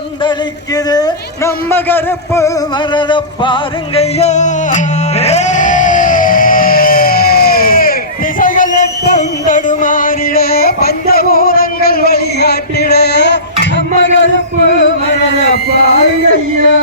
கொந்தளிக்குது நம்ம கருப்பு வரத பாருங்கய்யா. திசைகள் எட்டும் தடுமாறிட பஞ்சபூதங்கள் வழிகாட்டிட நம்ம கருப்பு வரத பாருங்கய்யா.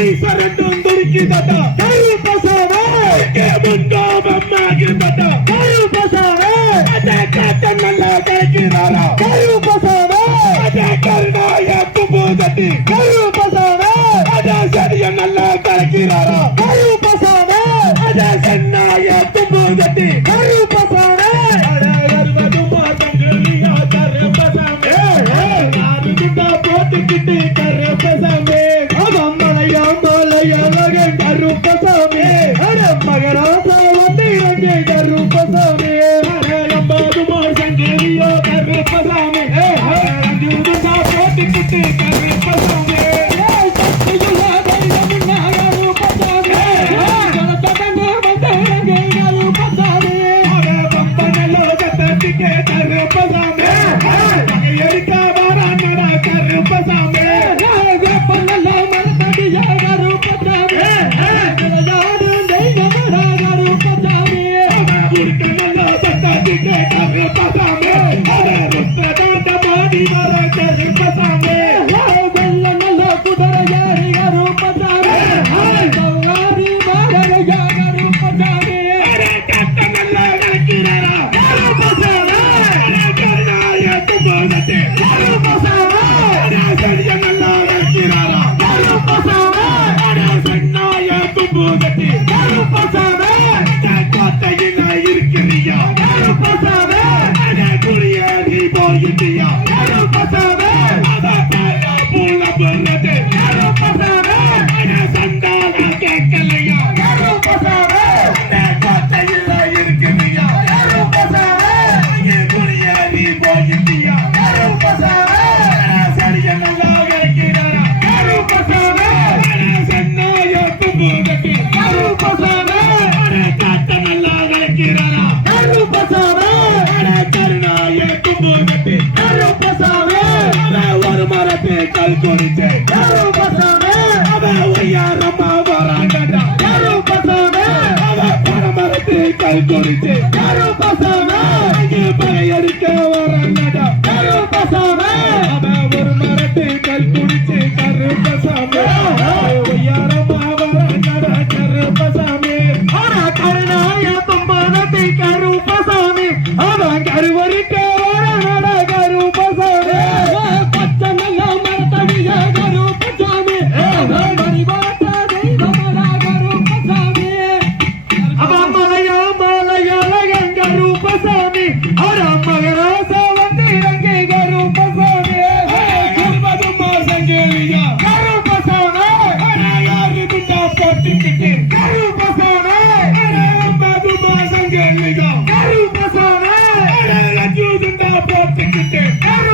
கையை சரண்டும் துருக்கிதட்ட கரு பசாவே. முன்கோபமாகிதட்ட கரு பசாவே. அதே காட்ட நல்லா கிடைக்கிறாரா கரு பசாவே. அதே கருணாய துப்பு தட்டி கரு பசாவே. சரிய நல்லா கிடைக்கிறாரா Thank you. that there. தூங்கட்டு யாரும் பசாவே அவன் ஒரு மரத்தை கல் குடிச்சு யாரும் பசாவே அவன் ஒய்யாரம்மா வராங்கடா. யாரும் பசாவே அவன் பண மரத்தை கல் குடிச்சு யாரும் பசாவே அங்கே